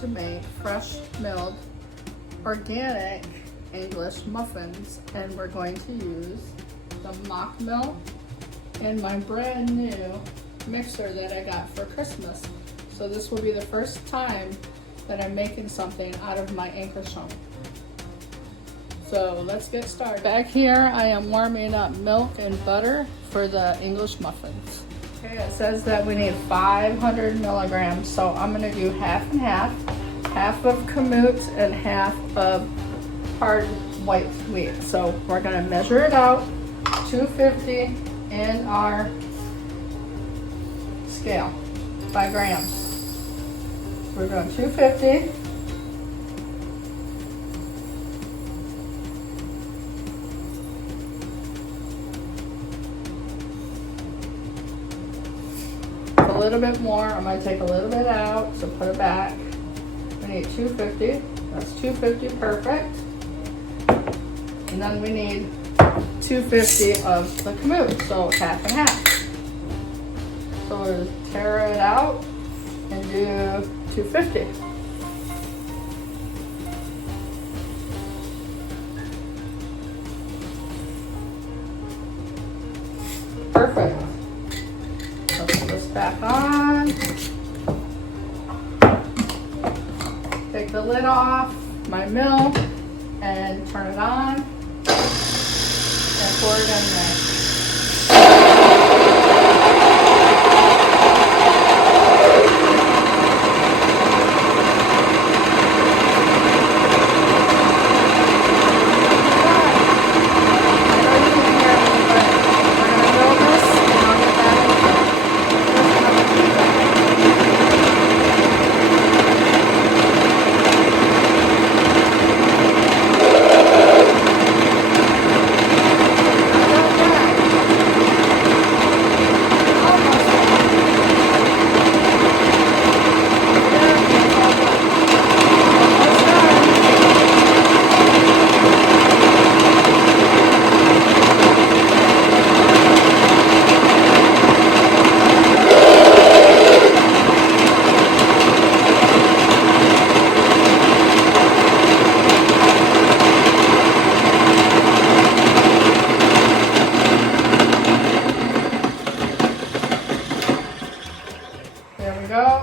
to make fresh milled organic English muffins, and we're going to use the mock mill and my brand new mixer that I got for Christmas. So this will be the first time that I'm making something out of my anchor shell. So let's get started. Back here I am warming up milk and butter for the English muffins. Okay, it says that we need 500 milligrams, so I'm going to do half and half of kamut and half of hard white wheat. So we're going to measure it out, 250 in our scale by grams. We're going 250. A little bit more. I'm going to take a little bit out, so put it back. We need 250. That's 250, perfect. And then we need 250 of the kamut, so half and half. So we'll tear it out and do 250. Perfect. Let's put this back on. Take the lid off my mill and turn it on and pour it in there.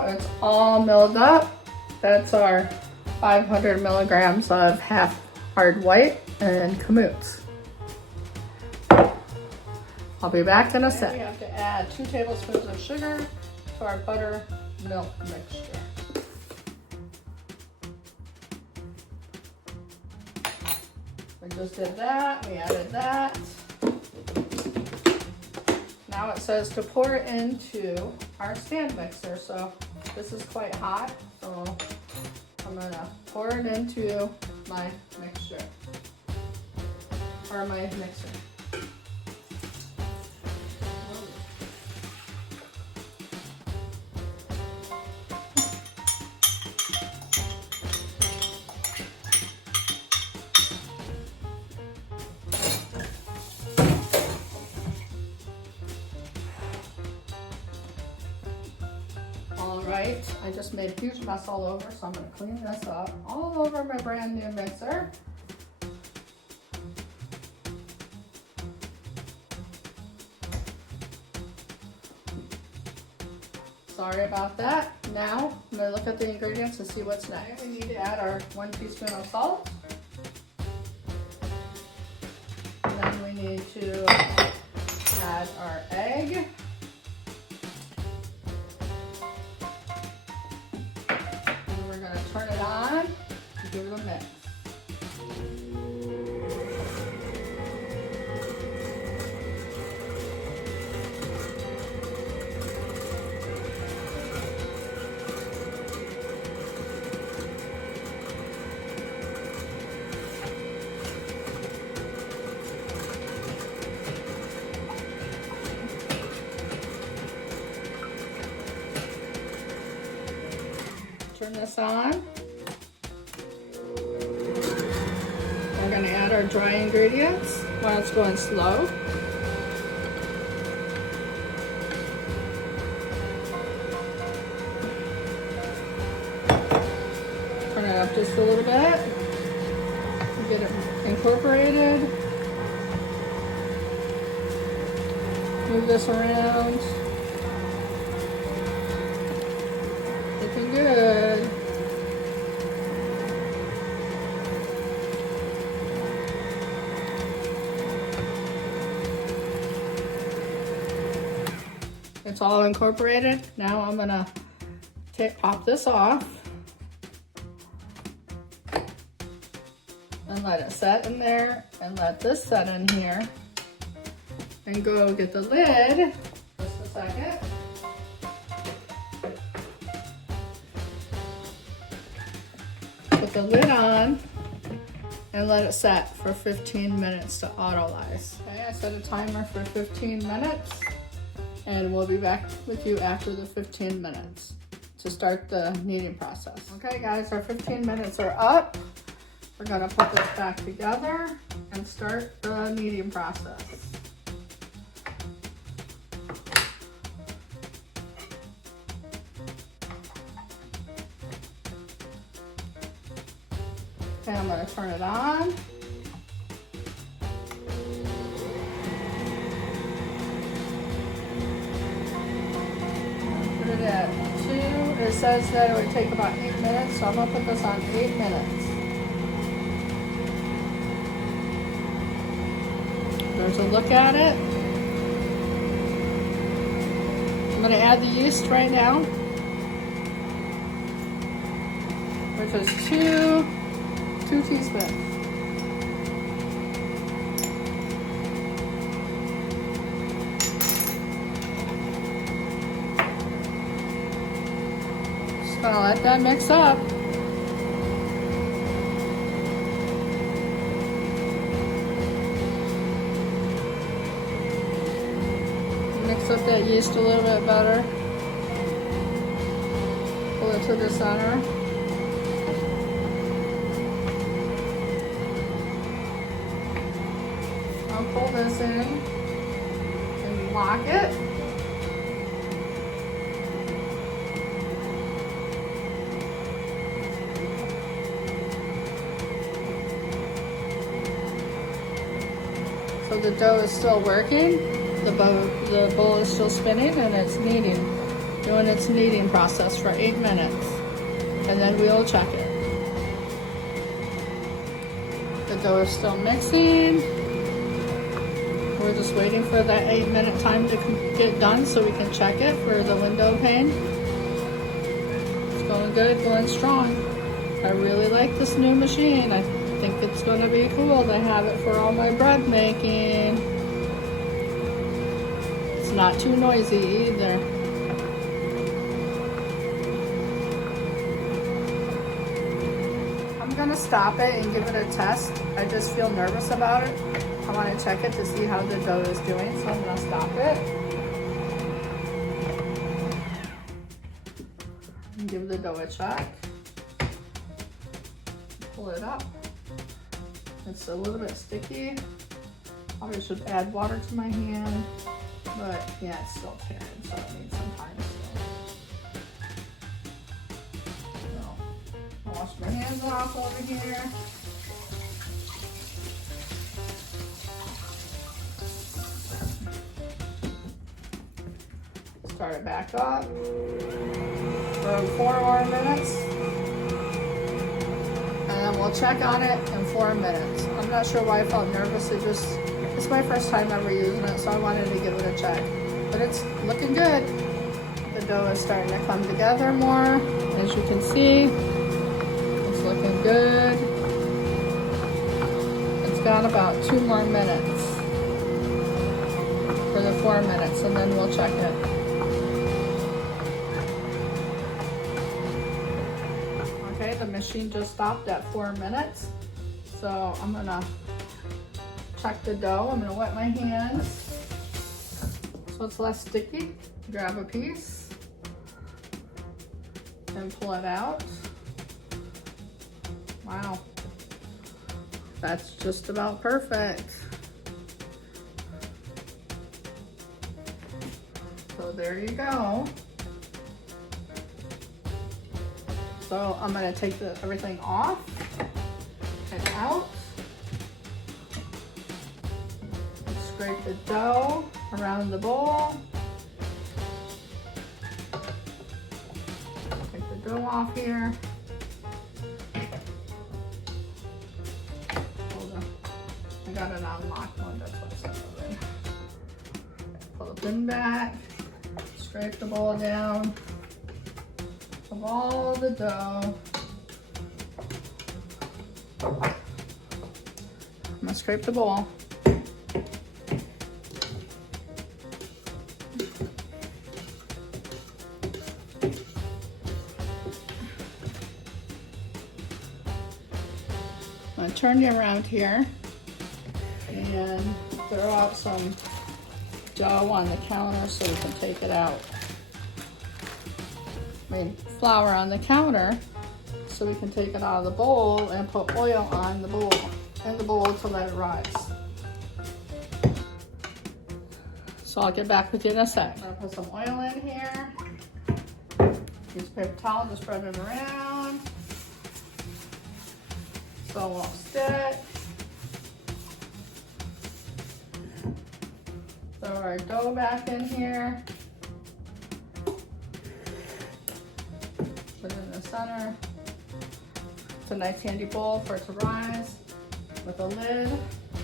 It's all milled up. That's our 500 milligrams of half hard white and kamut. I'll be back in a sec. We have to add 2 tablespoons of sugar to our buttermilk mixture. We just did that, we added that. Now it says to pour it into our stand mixer. So this is quite hot, so I'm gonna pour it into my mixture, or my mixer. Alright, I just made a huge mess all over, so I'm going to clean this up all over my brand new mixer. Sorry about that. Now, I'm going to look at the ingredients and see what's next. We need to add our 1 teaspoon of salt. And then we need to add our egg. Turn it on and give it a mix. Turn this on. We're going to add our dry ingredients while it's going slow. just a little bit. Get it incorporated. Move this around. Looking good. It's all incorporated. Now I'm gonna pop this off and let it set in there and let this set in here and go get the lid. Just a second. Put the lid on and let it set for 15 minutes to autolyze. Okay, I set a timer for 15 minutes and we'll be back with you after the 15 minutes to start the kneading process. Okay guys, our 15 minutes are up. We're gonna put this back together and start the kneading process. Okay, I'm gonna turn it on. Put it at 2. It says that it would take about 8 minutes, so I'm gonna put this on 8 minutes. There's a look at it. I'm gonna add the yeast right now, which is 2 teaspoons. Just gonna let that mix up. Mix up that yeast a little bit better. Pull it to the center. I'll pull this in and lock it. So the dough is still working. The bowl is still spinning and it's kneading, doing its kneading process for 8 minutes. And then we'll check it. The dough is still mixing. We're just waiting for that 8-minute time to get done so we can check it for the window pane. It's going good, going strong. I really like this new machine. I think it's going to be cool to have it for all my bread making. It's not too noisy either. I'm going to stop it and give it a test. I just feel nervous about it. I want to check it to see how the dough is doing, so I'm going to stop it. And give the dough a check. Pull it up. It's a little bit sticky. Probably should add water to my hand, but yeah, it's still tearing, so it needs some time still. So, I'll wash my hands off over here. Start it back up for 4 more minutes. And then we'll check on it in 4 minutes. I'm not sure why I felt nervous. It's my first time ever using it, so I wanted to give it a check. But it's looking good. The dough is starting to come together more. As you can see, it's looking good. It's got about 2 more minutes for the 4 minutes, and then we'll check it. Okay, the machine just stopped at 4 minutes. So I'm gonna check the dough. I'm gonna wet my hands so it's less sticky. Grab a piece and pull it out. Wow, that's just about perfect. So there you go. So I'm gonna take everything off and out. Scrape the dough around the bowl. Take the dough off here. Hold on. I got it on lock mode, that's why it's not moving. Pull the bin back. Scrape the bowl down of all the dough. I'm gonna scrape the bowl. I'm gonna turn you around here and throw out some dough on the counter so we can take it out. I mean, flour on the counter so we can take it out of the bowl and put oil on the bowl, in the bowl to let it rise. So I'll get back with you in a sec. I'm gonna put some oil in here. Use a paper towel to spread it around so it won't stick. Throw our dough back in here. Put it in the center. It's a nice handy bowl for it to rise with a lid.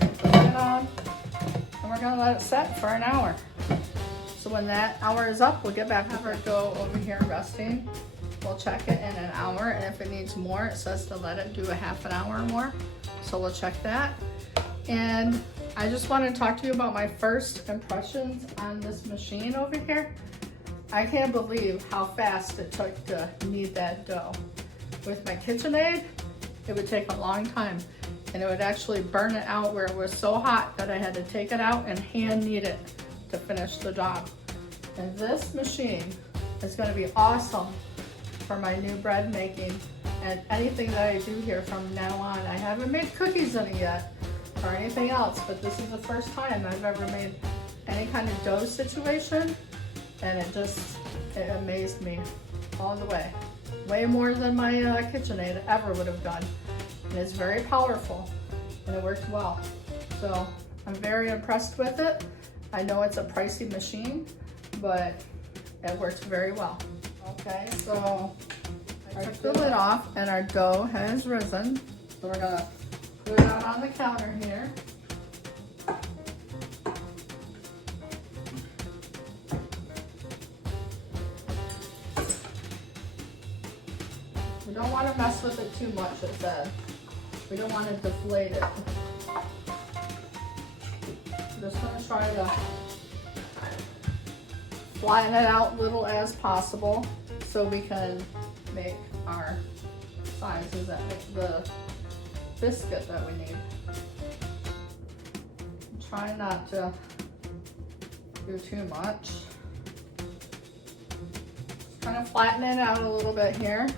Put the lid on. And we're gonna let it set for an hour. So when that hour is up, we'll get back. Have our dough over here resting. We'll check it in an hour, and if it needs more, it says to let it do a half an hour or more. So we'll check that. And I just want to talk to you about my first impressions on this machine over here. I can't believe how fast it took to knead that dough. With my KitchenAid, it would take a long time, and it would actually burn it out where it was so hot that I had to take it out and hand knead it to finish the job. And this machine is going to be awesome for my new bread making and anything that I do here from now on. I haven't made cookies in it yet or anything else, but this is the first time I've ever made any kind of dough situation, and it amazed me all the way. Way more than my KitchenAid ever would have done. And it's very powerful and it worked well. So I'm very impressed with it. I know it's a pricey machine, but it works very well. Okay, so I took the lid off and our dough has risen. So we're gonna put it out on the counter here. We don't want to mess with it too much, it said. We don't want to deflate it. I'm just going to try to flatten it out little as possible so we can make our sizes that make the biscuit that we need. Try not to do too much. Just kind of flatten it out a little bit here.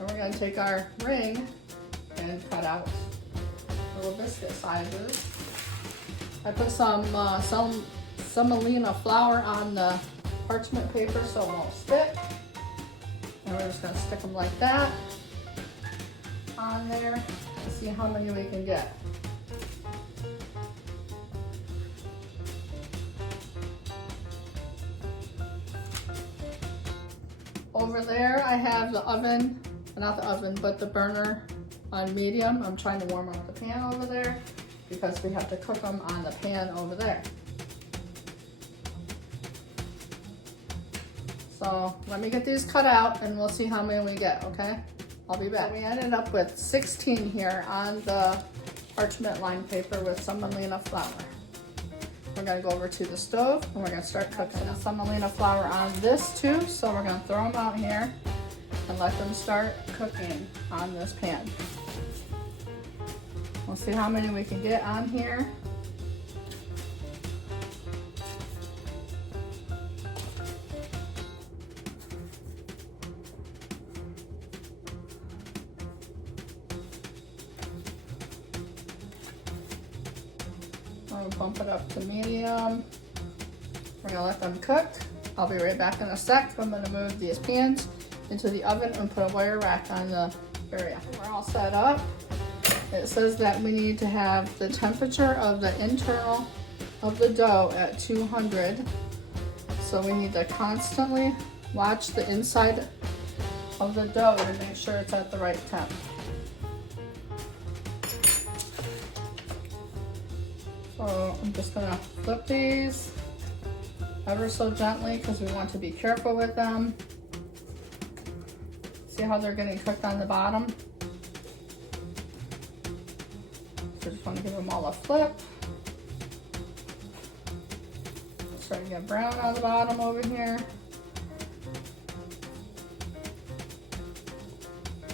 And we're going to take our ring and cut out little biscuit sizes. I put some semolina flour on the parchment paper so it won't stick. And we're just going to stick them like that on there and see how many we can get. Over there I have the oven, not the oven, but the burner on medium. I'm trying to warm up the pan over there because we have to cook them on the pan over there. So let me get these cut out and we'll see how many we get, okay? I'll be back. So we ended up with 16 here on the parchment lined paper with semolina flour. We're gonna go over to the stove and we're gonna start cooking. The semolina flour on this too, so we're gonna throw them out here and let them start cooking on this pan. We'll see how many we can get on here. gonna bump it up to medium. We're gonna let them cook. I'll be right back in a sec. I'm gonna move these pans into the oven and put a wire rack on the area. We're all set up. It says that we need to have the temperature of the internal of the dough at 200. So we need to constantly watch the inside of the dough to make sure it's at the right temp. So I'm just gonna flip these ever so gently because we want to be careful with them. See how they're getting cooked on the bottom? So just want to give them all a flip. Starting to get brown on the bottom over here.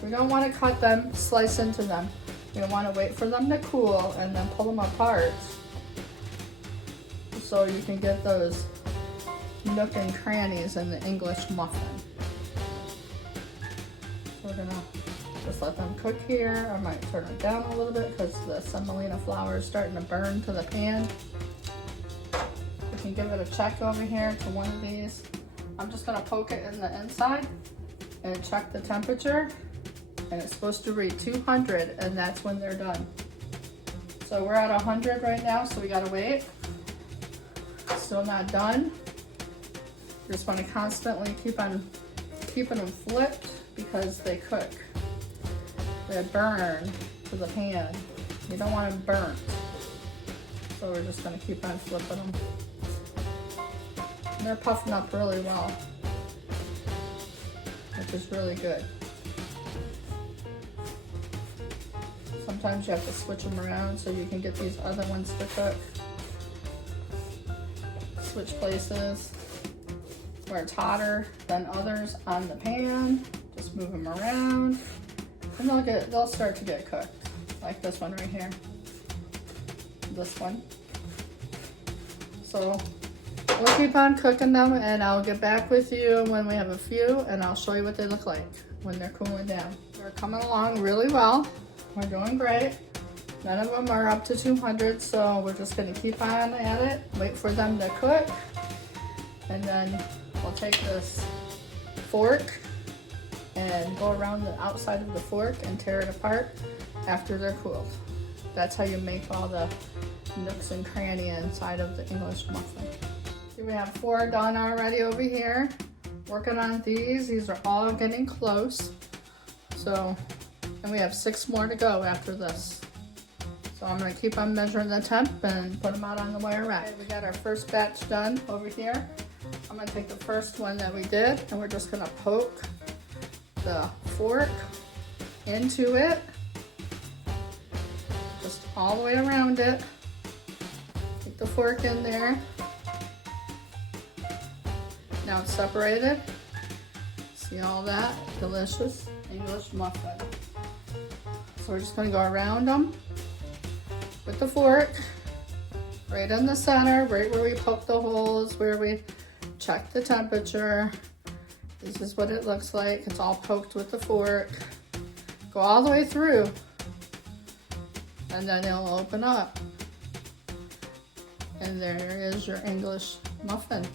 We don't want to cut them, slice into them. We want to wait for them to cool and then pull them apart so you can get those nook and crannies in the English muffin. So we're gonna just let them cook here. I might turn it down a little bit because the semolina flour is starting to burn to the pan. We can give it a check over here to one of these. I'm just gonna poke it in the inside and check the temperature. And it's supposed to read 200, and that's when they're done. So we're at 100 right now, so we gotta wait. Still not done. Just want to constantly keep on keeping them flipped because they cook. They burn to the pan. You don't want them burnt. So we're just gonna keep on flipping them. And they're puffing up really well, which is really good. Sometimes you have to switch them around so you can get these other ones to cook. Switch places where it's hotter than others on the pan. Just move them around and they'll start to get cooked. Like this one right here. This one. So we'll keep on cooking them and I'll get back with you when we have a few and I'll show you what they look like when they're cooling down. They're coming along really well. We're doing great. None of them are up to 200, so we're just gonna keep on at it, wait for them to cook, and then we'll take this fork and go around the outside of the fork and tear it apart after they're cooled. That's how you make all the nooks and cranny inside of the English muffin. Here we have 4 done already over here. Working on these. These are all getting close. So, and we have 6 more to go after this. So I'm gonna keep on measuring the temp and put them out on the wire rack. Okay, we got our first batch done over here. I'm gonna take the first one that we did and we're just gonna poke the fork into it. Just all the way around it. Take the fork in there. Now it's separated. See all that? Delicious English muffin. So we're just gonna go around them with the fork, right in the center, right where we poke the holes, where we check the temperature. This is what it looks like. It's all poked with the fork. Go all the way through, and then it'll open up. And there is your English muffin.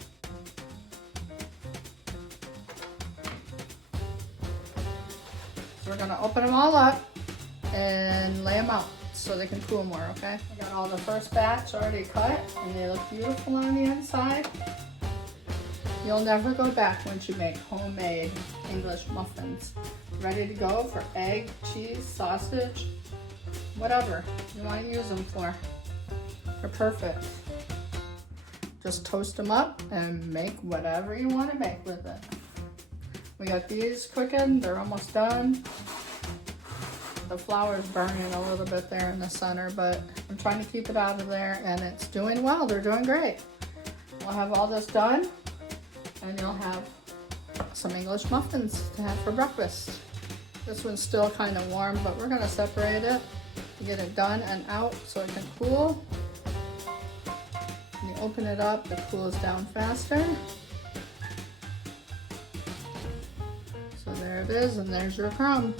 So we're gonna open them all up and lay them out so they can cool more, okay? I got all the first batch already cut and they look beautiful on the inside. You'll never go back once you make homemade English muffins. Ready to go for egg, cheese, sausage, whatever you want to use them for. They're perfect. Just toast them up and make whatever you want to make with it. We got these cooking, they're almost done. The flour's burning a little bit there in the center, but I'm trying to keep it out of there and it's doing well. They're doing great. We'll have all this done and you'll have some English muffins to have for breakfast. This one's still kind of warm, but we're gonna separate it to get it done and out so it can cool. When you open it up, it cools down faster. So there it is, and there's your crumb.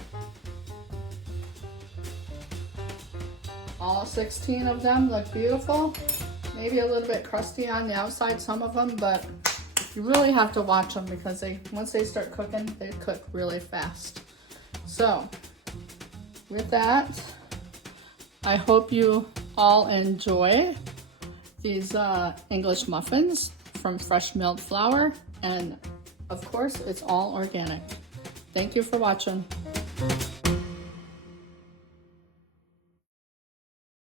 All 16 of them look beautiful. maybe a little bit crusty on the outside, some of them, but you really have to watch them because once they start cooking, they cook really fast. So with that, I hope you all enjoy these English muffins from fresh milled flour, and of course it's all organic. Thank you for watching.